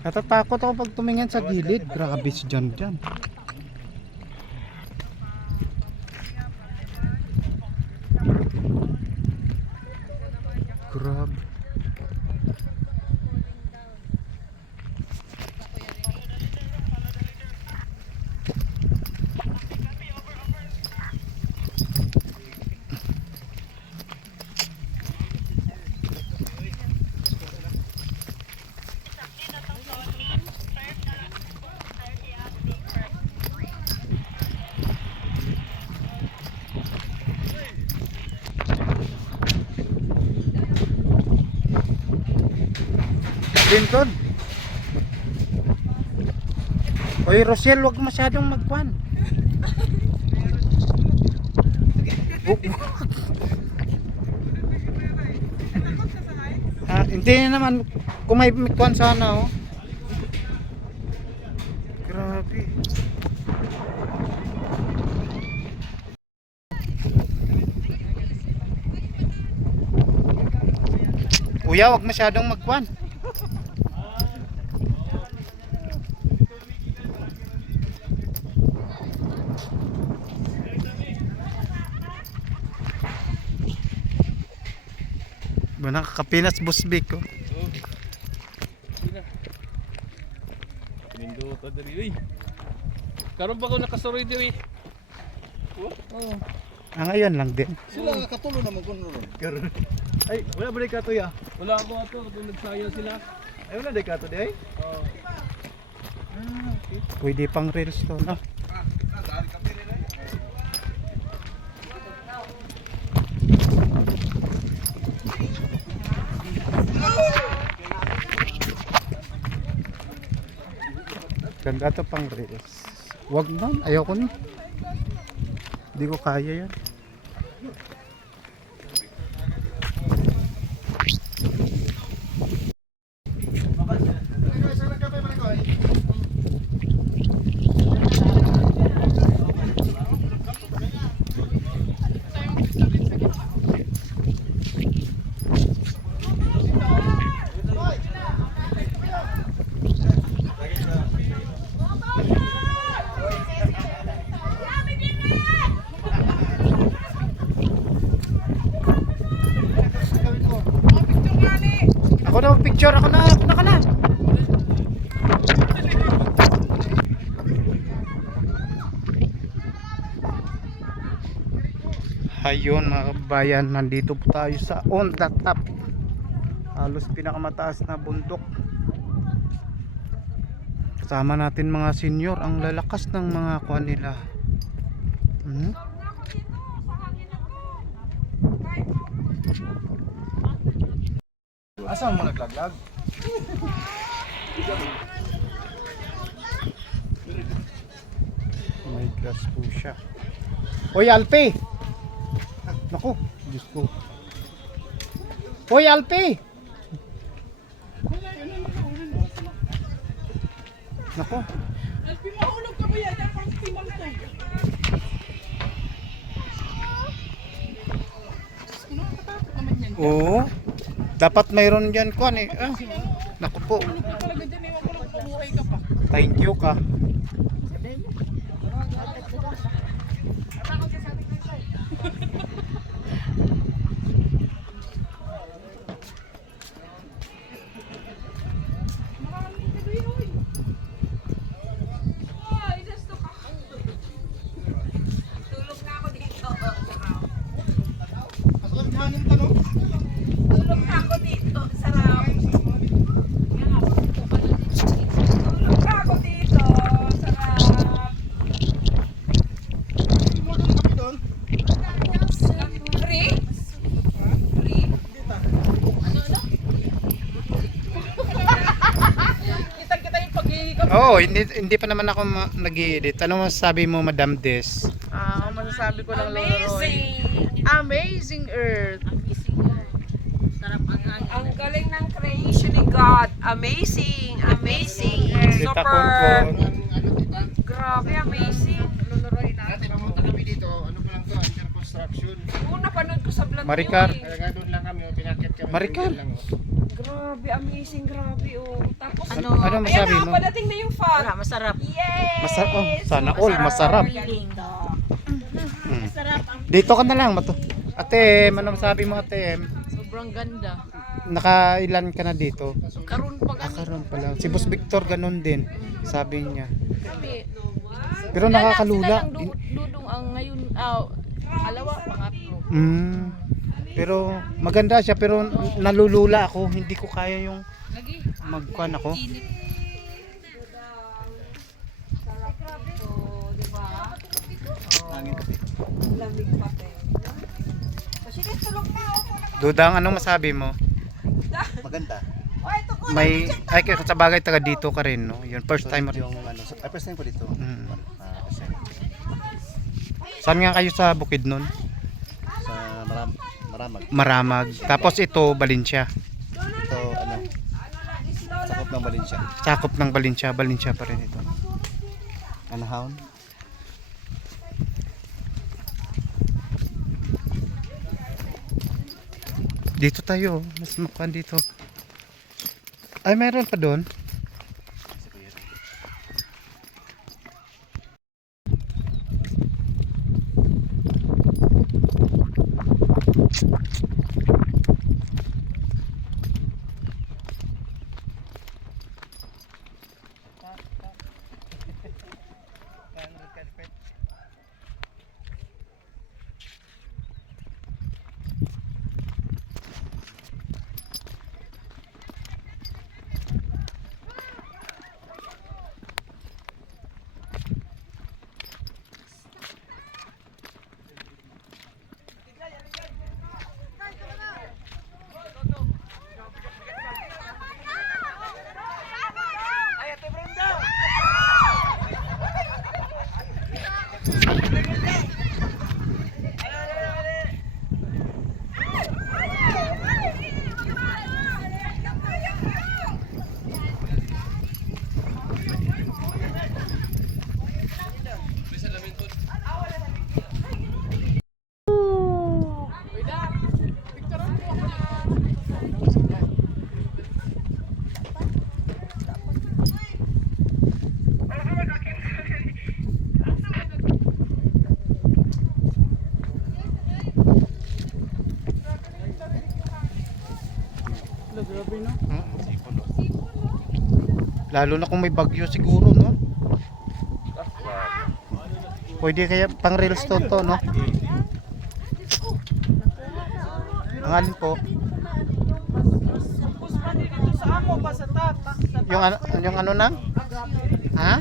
Natatakot ako pag tumingin sa gilid. Grabe si John dyan. Grabe. Linton. Oy, Rosel, wag masyadong magkwan. Hindi naman kung may kwan sana oh. Grabe. Kuya, wag masyadong magkwan. Ba nakakapinas busbik ko. Mindo ta diri. Karon ba ko nakasuroy diri? Oh. Ngayon lang din. Sila katulo naman kun ron. Ay, wala ba day kato ya? Wala ako ato kung nagsaya sila. Ay, wala day kato day. Oh. Okay. Pwede pang reels to, no? Ganda to pang reels. Wag na, ayoko na. Hindi ko kaya yan. Ako na mag-picture, ako na. Ayun mga kabayan, nandito po tayo sa on the top. Halos pinakamataas na bundok. Kasama natin mga senior, ang lalakas ng mga kuha nila. Asa mo naglaglag? May glass po siya. Hoy Alpe! Naku, Diyos ko. Hoy Alpe! Naku. Alpi, mahulog ka ba yan? Dapat timang to. Nakakatakot naman yan. Oo. Dapat mayroon dyan kuan eh. Naku po. Hulog ka talaga dyan. Ewan ko lang kung buhay ka pa. Thank you ka. Tulog na ako dito. Sarap. Tulog na ako dito. Sarap. Mo doon kami doon. hindi pa naman ako nag-i-edit. Ano masasabi mo, Madam Des? Ang masasabi ko lang, Lolo Roy. Amazing Earth. Ang galing ng creation ni God. Amazing. Amazing Earth. Tita Super. Konkon. Grabe, amazing. Lolo Roy na. Dati pamunta kami dito, ano pa lang to, under construction. Oo, napanood ko sa vlog Maricar. niyo Kaya nga doon lang kami, pinakit kami. Maricar. doon lang, Grabe, amazing, grabe oh. Tapos Ano masabi ayan mo? na, padating na yung fog. Masarap. Yes! Oh, sana all masarap. Feeling. Hmm. Dito ka na lang, Ate, ano masabi mo, Ate? Sobrang ganda. Nakailan ka na dito? Karon pa Karon pala. Si Boss Victor ganun din, sabi niya. kami. Pero nakakalula. Dudong ang ngayon, alawa, pangatlo. Pero maganda siya, pero nalulula ako, hindi ko kaya yung magkuhan ako. Hangin kasi. Dudang, anong masabi mo? Maganda. Ay kaya sa bagay taga dito ka rin, no? Yun, first time Yung ano, first time ko dito. Kasi Saan nga kayo sa Bukidnon? sa Maramag. Maramag. Tapos ito, Valencia. Ito, ano, sakop ng Valencia. Sakop ng Valencia. Valencia pa rin ito. Anahaon. Dito tayo. Mas makuhan dito. Ay, meron pa doon. Lalo na kung may bagyo siguro, no? Pwede kaya pang reels to, no? Ang alin po? Yung ano na? Ha?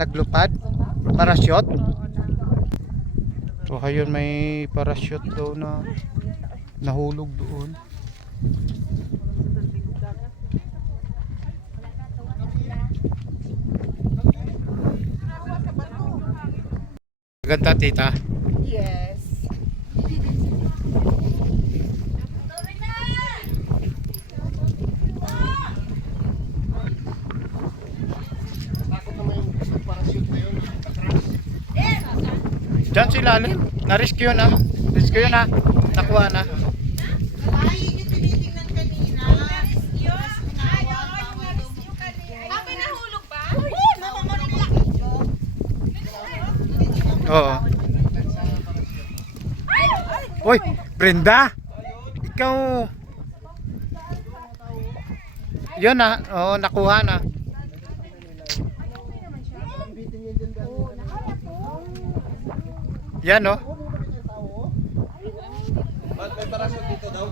Naglupad? Parachute? So ayun, may parachute daw na nahulog doon. Ganda, tita. Yes. Takot naman yung parachute na yun. Diyan si Lalim. Na-rescue na. Rescue na. Nakuha na. Oo. Uy, Brenda. Ikaw. Yun na. Oo, nakuha na. Yan, oh. May parachute dito daw?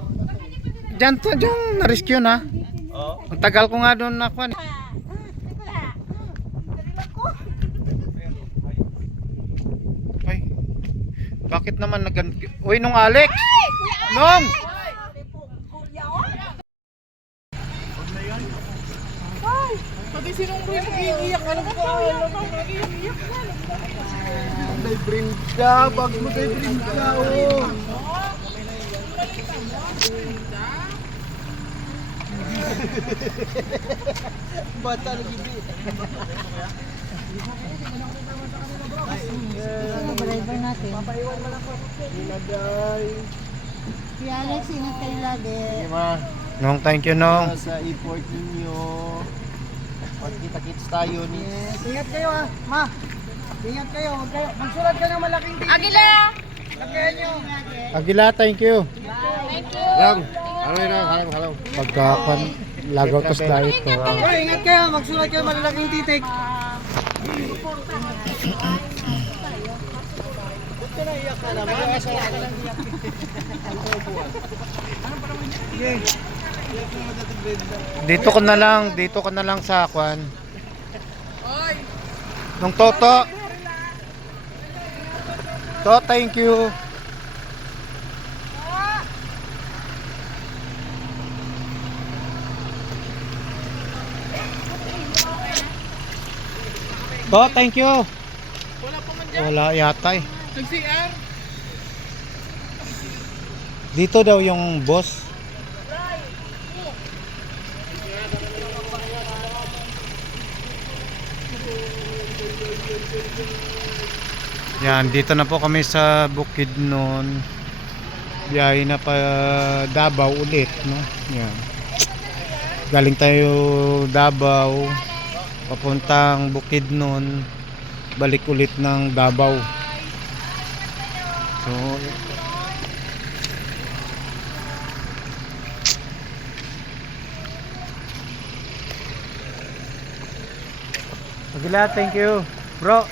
Diyan, na-rescue na. Ang tagal ko nga doon nakuha. Ay, bakit naman Uy, nung Alex! Nung! Day Brenda, bag mo day Brenda, oh. Bata lagi bi. Driver natin. Papaiwan mo lang po. Inaday. Si Alex, ingat kayo lagi. Ma, Nong, thank you, Nong. sa effort ninyo. Magkita-kits tayo ni. Ingat kayo ha, ma. Ingat kayo. Huwag kayo. Magsulat ka ng malaking titik. Agila! Lagyan nyo. Agila, thank you. Thank you! Lang. Halang. Pagkakan, lagaw tos diet ko. Hoy, ingat kayo. Magsulat kayo ng malaking titik. Dito ka na lang sa kwan. Nung Toto. Thank you. Thank you. Wala yata eh. Nag-CR? Dito daw yung boss. Yan, dito na po kami sa Bukidnon. Biyahe na pa Davao ulit, no? Yan. Galing tayo Davao, papuntang Bukidnon, balik ulit ng Davao. So, Agila, thank you. Bro.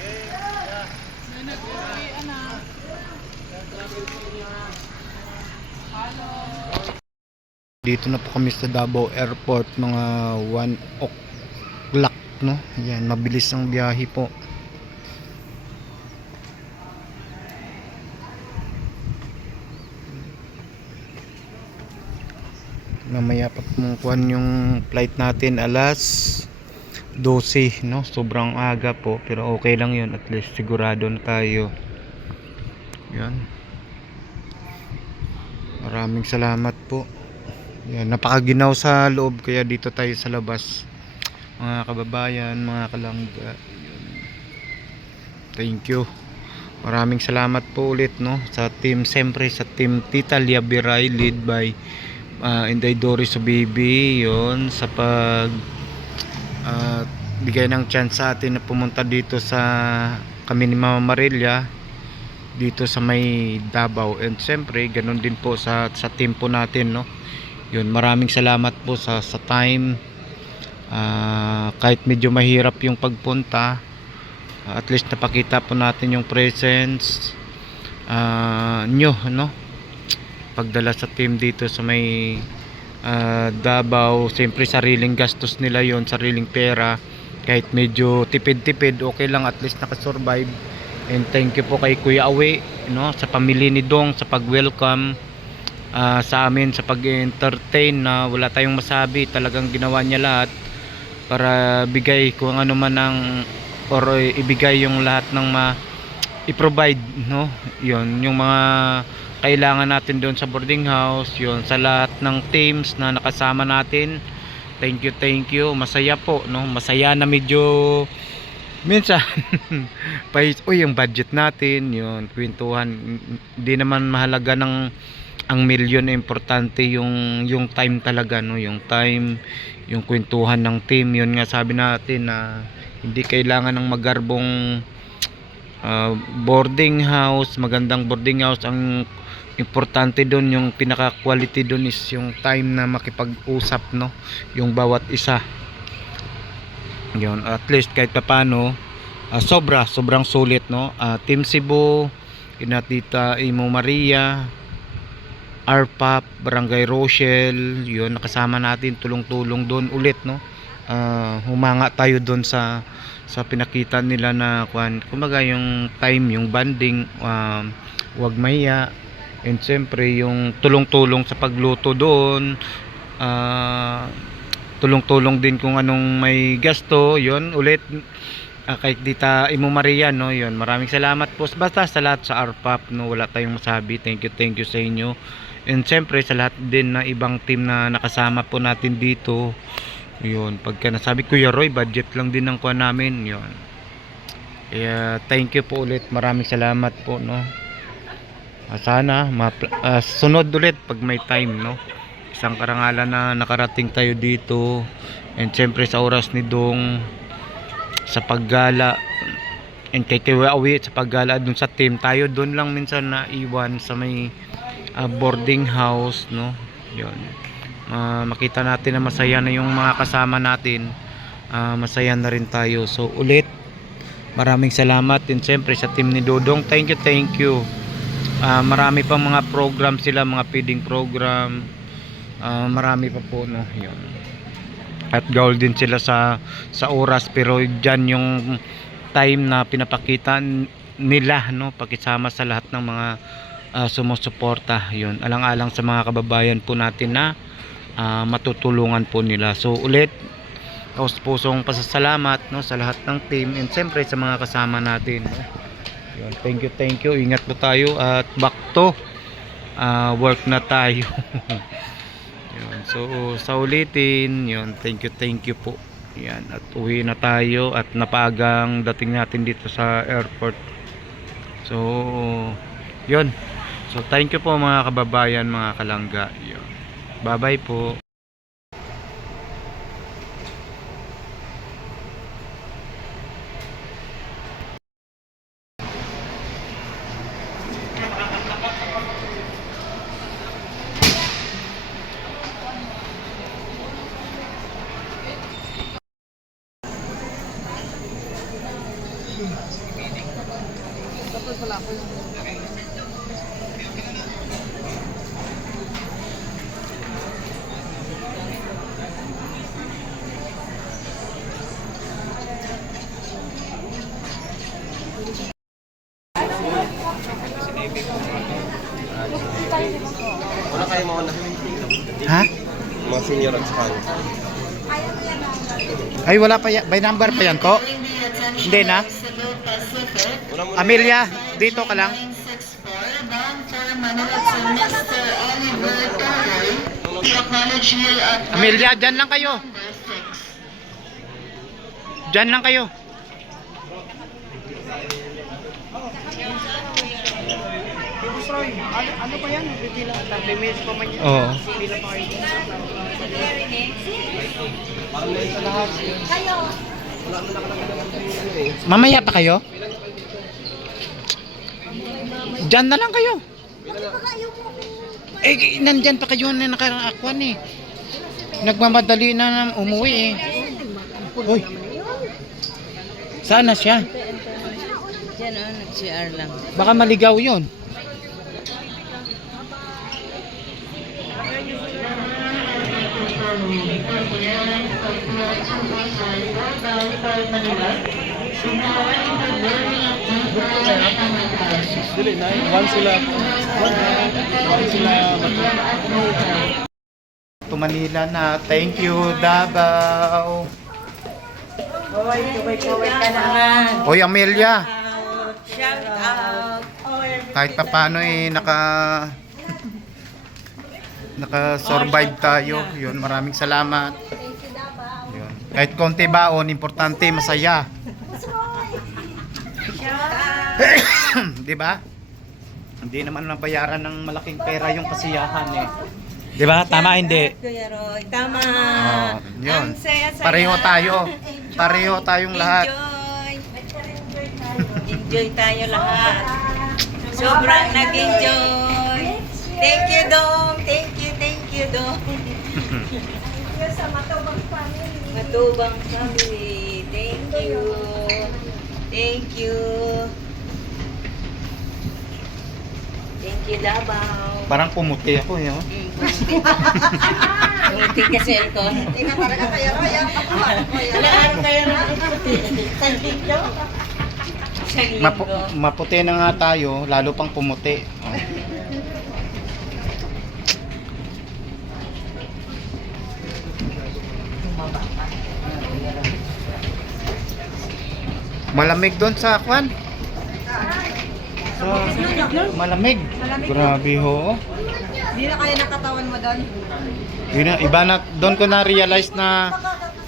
Dito na po kami sa Davao Airport, mga 1 o'clock, no? Yan, mabilis ang biyahe po. Mamaya pa kumukuhan yung flight natin alas 12, no? Sobrang aga po, pero okay lang yun, at least sigurado na tayo. Yan. Maraming salamat po. Yan, napakaginaw sa loob, kaya dito tayo sa labas. Mga kababayan, mga kalangga. Yan. Thank you. Maraming salamat po ulit, no? Sa team, siyempre sa team Tita Liabiray, lead by Inday Doris Subibi, yun, sa pag bigay ng chance sa atin na pumunta dito sa kami ni Mama Marilia dito sa may Davao, and siyempre ganun din po sa team po natin, no? Yun, maraming salamat po sa time. Kahit medyo mahirap yung pagpunta, at least napakita po natin yung presence nyo, no? Pagdala sa team dito sa may Davao. Siyempre sariling gastos nila yon, sariling pera, kahit medyo tipid-tipid, okay lang, at least nakasurvive. And thank you po kay Kuya Awe, no, sa pamilya ni Dong, sa pag-welcome sa amin, sa pag-entertain, na wala tayong masabi, talagang ginawa niya lahat para bigay kung ano man ang, or ibigay yung lahat ng i-provide, no, yon, yung mga kailangan natin doon sa boarding house, yun, sa lahat ng teams na nakasama natin. Thank you, masaya po, no, masaya na medyo minsan yung budget natin, yun, kwentuhan, hindi naman mahalaga ng ang milyon, importante yung time talaga, no, yung time, yung kwentuhan ng team. Yun nga sabi natin na hindi kailangan ng magarbong boarding house, magandang boarding house. Ang importante doon, yung pinaka quality doon is yung time na makipag-usap, no, yung bawat isa. Yun, at least kahit paano sobrang sulit, no. Team Cebu, Tita Imo Maria, RPAP, Barangay Rochelle, yun, nakasama natin, tulong-tulong doon ulit, no. Humanga tayo doon sa pinakita nila na kumbaga yung time, yung banding, wag maya. And siyempre yung tulong-tulong sa pagluto doon, tulong-tulong din kung anong may gasto. Yun ulit, kay Tita Imo Maria, no, yun, maraming salamat po basta sa lahat sa RPAP, no, wala tayong masabi. Thank you sa inyo, and syempre sa lahat din na ibang team na nakasama po natin dito. Yun, pagka nasabi Kuya Roy, budget lang din ng kuha namin. Yun, kaya thank you po ulit, maraming salamat po, no. Sana sunod ulit pag may time, no. Isang karangalan na nakarating tayo dito, and syempre sa oras ni Dong sa paggala, and kay Awi sa paggala dun sa team, tayo dun lang minsan na iwan sa may boarding house, no. Yun, makita natin na masaya na yung mga kasama natin, masaya na rin tayo. So ulit, maraming salamat din siyempre sa team ni Dodong. Thank you. Marami pang mga program sila, mga feeding program, marami pa po, no. Yun, at gaul din sila sa oras, pero dyan yung time na pinapakita nila, no, pakisama sa lahat ng mga sumusuporta. Yun, alang-alang sa mga kababayan po natin na matutulungan po nila. So ulit, pusong pasasalamat, no, sa lahat ng team, and siyempre sa mga kasama natin, no. Yun, thank you, ingat po tayo, at back to work na tayo. Yun, so sa ulitin, yun, thank you po. Yan, at uwi na tayo, at napagang dating natin dito sa airport. So yun, so thank you po mga kababayan, mga kalangga. Yun, bye bye po. Wala kayo mauna. Ha? Mga senior at saka. Ay, wala pa by number pa yan po? Hindi na? Amelia, dito ka lang. Amelia, dyan lang kayo. Dyan lang kayo. Ano pa yan? Pipila. 30 minutes pa man yan. Oo. Pipila pa kayo. Mamaya pa kayo? Dyan na lang kayo. Eh, nandyan pa kayo na nakarakuan eh. Nagmamadali na umuwi eh. Uy. Saan na siya? Diyan nag-CR lang. Baka maligaw yun. Dili na, one sila. To Manila na. Thank you, Davao. Kaway ka naman. Hoy, Amelia. Shout out. Kahit pa paano eh naka-survive tayo. Yun, maraming salamat. Yun. Kahit konti baon, importante masaya. 'Di ba? Hindi naman nabayaran ng malaking pera yung kasiyahan eh. 'Di ba? Tama hindi? Kuya Roy, tama. Oh, yun. Ang saya-saya. Pareho tayo. Pareho tayong lahat. Enjoy tayo lahat. Sobrang nag-enjoy. Thank you, Dong. Thank you, Dong. Matubang family. Thank you. Thank you. Thank you, Davao. Parang pumuti ako eh. Oh. Umuti kasi ako. Hindi ka talaga kaya kaya. Kailangan kaya San Linggo. Maputi na nga tayo, lalo pang pumuti. Oh. Malamig doon sa kwan. So, malamig. Grabe ho. Hindi na kaya nakatawan mo doon. Yun na, iba na, doon ko na realize na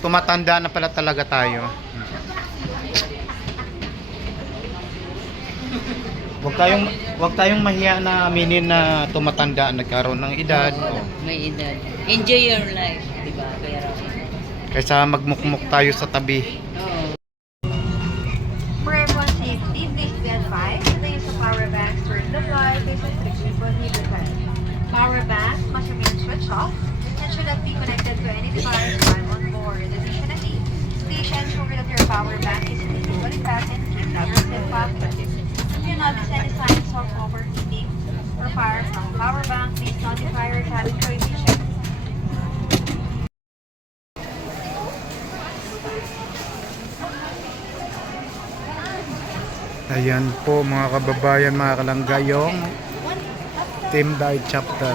tumatanda na pala talaga tayo. Wag tayong mahiya na aminin na tumatanda, nagkaroon ng edad. Oh. May edad. Enjoy your life, di ba? Kaya raw. Kaysa magmukmuk tayo sa tabi. Oo. For everyone's safety, please be advised that the use of power banks during the flight is strictly prohibited. Power banks must remain switched off and should not be connected to any device while on board. Additionally, please ensure that your power bank is physically fastened and keep that in the pocket. If you notice any signs of overheating or fire from power bank, please notify your cabin crew immediately. Ayan po mga kababayan, mga kalangga, yung Team Dive Chapter.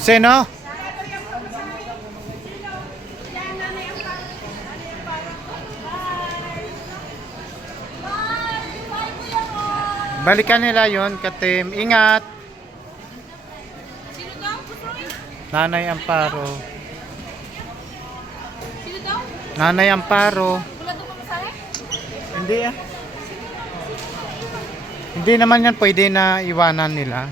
Sino? Balikan nila yon, ka-team. Ingat. Nanay Amparo. Nanay Amparo. Hindi ah. Hindi naman yan pwede na iwanan nila.